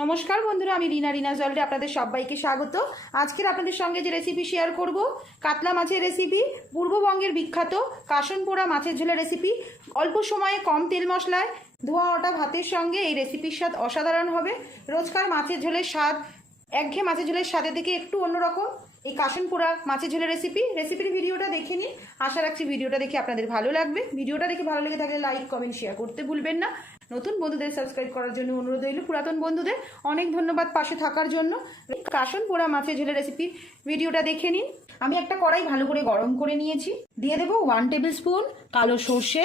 নমস্কার বন্ধুরা, আমি রিনা জলরে আপনাদের সবাইকে স্বাগত। আজকের আপনাদের সঙ্গে যে রেসিপি শেয়ার করব, কাতলা মাছের রেসিপি, পূর্ববঙ্গের বিখ্যাত কাসন পোড়া মাছের ঝোলের রেসিপি। অল্প সময়ে কম তেল মশলায় ধোয়া ওঠা ভাতের সঙ্গে এই রেসিপির স্বাদ অসাধারণ হবে। রোজকার মাছের ঝোলের স্বাদ, একঘেয়ে মাছের ঝোলের স্বাদের থেকে একটু অন্যরকম এই কাসন পোড়া মাছের ঝোলের রেসিপির ভিডিওটা দেখে নিন। আশা রাখছি ভিডিওটা দেখে আপনাদের ভালো লাগবে। ভিডিওটা দেখে ভালো লেগে থাকলে লাইক, কমেন্ট, শেয়ার করতে ভুলবেন না। নতুন বন্ধুদের সাবস্ক্রাইব করার জন্য অনুরোধ রইল। পুরাতন বন্ধুদের অনেক ধন্যবাদ পাশে থাকার জন্য। কাসন পোড়া মাছের ঝোলের রেসিপির ভিডিওটা দেখে নিন। আমি একটা কড়াই ভালো করে গরম করে নিয়েছি। দিয়ে দেবো 1 টেবিল স্পুন কালো সর্ষে।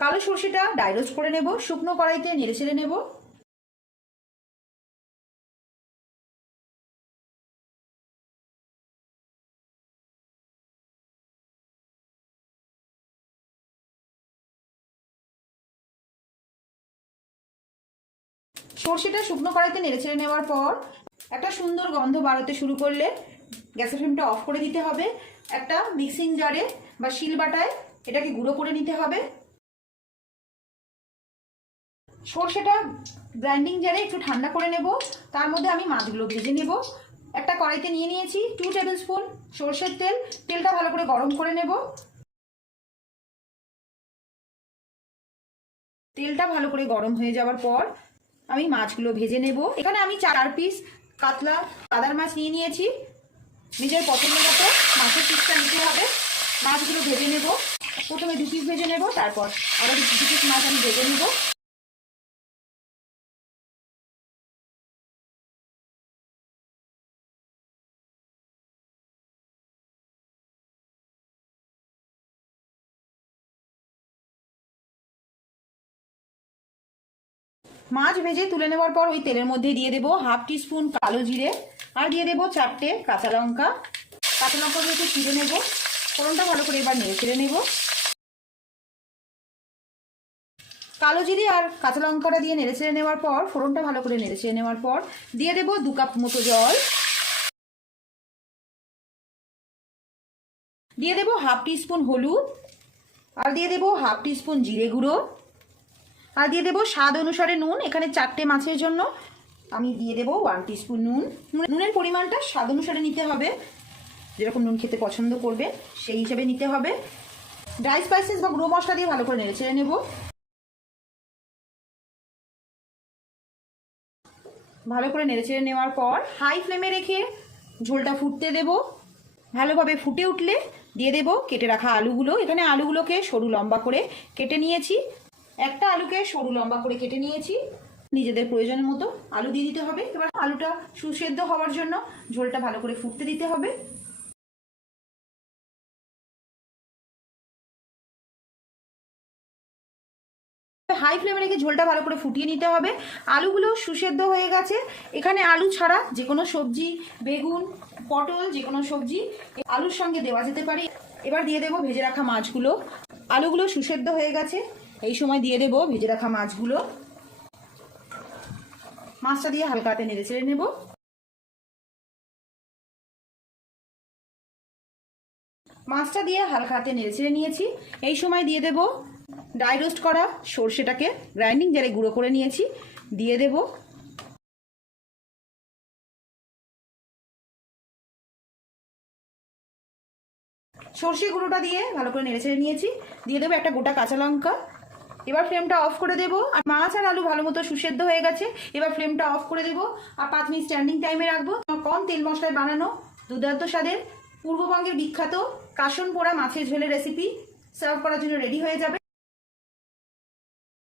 কালো সর্ষেটা ড্রাই রোস্ট করে নেব। শুকনো কড়াইতে নেড়ে ছেড়ে নেব। সর্ষেটা শুকনো কড়াইতে নেড়ে ছেড়ে নেওয়ার পর একটা সুন্দর গন্ধ বাড়াতে শুরু করলে গ্যাসের ফ্লেমটা অফ করে দিতে হবে। একটা মিক্সিং জারে বা শিলবাটায় এটাকে গুঁড়ো করে নিতে হবে। সর্ষেটা গ্রাইন্ডিং জারে একটু ঠান্ডা করে নেব। তার মধ্যে আমি মাছগুলো ভেজে নেব। একটা কড়াইতে নিয়ে নিয়েছি 2 টেবিল স্পুন সর্ষের তেল। তেলটা ভালো করে গরম করে নেব। তেলটা ভালো করে গরম হয়ে যাওয়ার পর আমি মাছগুলো ভেজে নেব। এখানে আমি 4 পিস কাতলা কাদার মাছ নিয়ে নিয়েছি। নিজের পছন্দ মতো মাছের পিসটা নিতে হবে। মাছগুলো ভেজে নেব। প্রথমে 2 পিস ভেজে নেব, তারপর আবার 2 পিস মাছ আমি ভেজে নেব। মাছ ভেজে তুলে নেওয়ার পর ওই তেলের মধ্যে দিয়ে দেবো 1/2 টিস্পুন কালো জিরে, আর দিয়ে দেবো 4টে কাঁচা লঙ্কা। কাঁচা লঙ্কাগুলো একটু চিড়ে নেব। ফোড়নটা ভালো করে এবার নেড়ে ছেড়ে নেব। কালো জিরে আর কাঁচা লঙ্কাটা দিয়ে নেড়ে ছেড়ে নেওয়ার পর, ফোড়নটা ভালো করে নেড়ে ছেড়ে নেওয়ার পর দিয়ে দেবো 2 কাপ মতো জল। দিয়ে দেবো 1/2 টিস্পুন হলুদ, আর দিয়ে দেবো 1/2 টিস্পুন জিরে গুঁড়ো, আর দিয়ে দেবো স্বাদ অনুসারে নুন। এখানে 4টে মাছের জন্য আমি দিয়ে দেবো 1 টিস্পুন নুন। নুনের পরিমাণটা স্বাদ অনুসারে নিতে হবে। যেরকম নুন খেতে পছন্দ করবে সেই হিসেবে নিতে হবে। ড্রাই স্পাইসেস বা গুঁড়ো মশলা দিয়ে ভালো করে নেড়ে ছেড়ে নেব। ভালো করে নেড়ে ছেড়ে নেওয়ার পর হাই ফ্লেমে রেখে ঝোলটা ফুটতে দেব। ভালোভাবে ফুটে উঠলে দিয়ে দেব কেটে রাখা আলুগুলো। এখানে আলুগুলোকে সরু লম্বা করে কেটে নিয়েছি। একটা আলুকে সরু লম্বা করে কেটে নিয়েছি। নিজেদের প্রয়োজনের মতো আলু দিয়ে দিতে হবে। এবার আলুটা সুসেদ্ধ হওয়ার জন্য ঝোলটা ভালো করে ফুটতে দিতে হবে। হাই ফ্লেমে রেখে ঝোলটা ভালো করে ফুটিয়ে নিতে হবে। আলুগুলো সুসেদ্ধ হয়ে গেছে। এখানে আলু ছাড়া যে কোনো সবজি, বেগুন, পটল, যে কোনো সবজি আলুর সঙ্গে দেওয়া যেতে পারে। এবার দিয়ে দেবো ভেজে রাখা মাছগুলো। আলুগুলো সুসেদ্ধ হয়ে গেছে। এই সময় দিয়ে দেবো ভেজে রাখা মাছগুলো। মাছটা দিয়ে হালকা হাতে নেড়ে ছেড়ে নেব। মাছটা দিয়ে হালকা হাতে নেড়ে ছেড়ে নিয়েছি। এই সময় দিয়ে দেব ড্রাই রোস্ট করা সর্ষেটাকে গ্রাইন্ডিং জারে গুঁড়ো করে নিয়েছি, দিয়ে দেব। সর্ষে গুঁড়োটা দিয়ে ভালো করে নেড়ে ছেড়ে নিয়েছি। দিয়ে দেবো একটা গোটা কাঁচা লঙ্কা। এবার ফ্লেমটা অফ করে দেবো। আর মাছ আর আলু ভালো মতো সুসেদ্ধ হয়ে গেছে। এবার ফ্লেমটা অফ করে দেবো আর 5 মিনিট স্ট্যান্ডিং টাইমে রাখবো। কম তেল মশলায় বানানো দুর্দান্ত স্বাদের পূর্ববঙ্গের বিখ্যাত কাসন পোড়া মাছের ঝোলের রেসিপি সার্ভ করার জন্য রেডি হয়ে যাবে।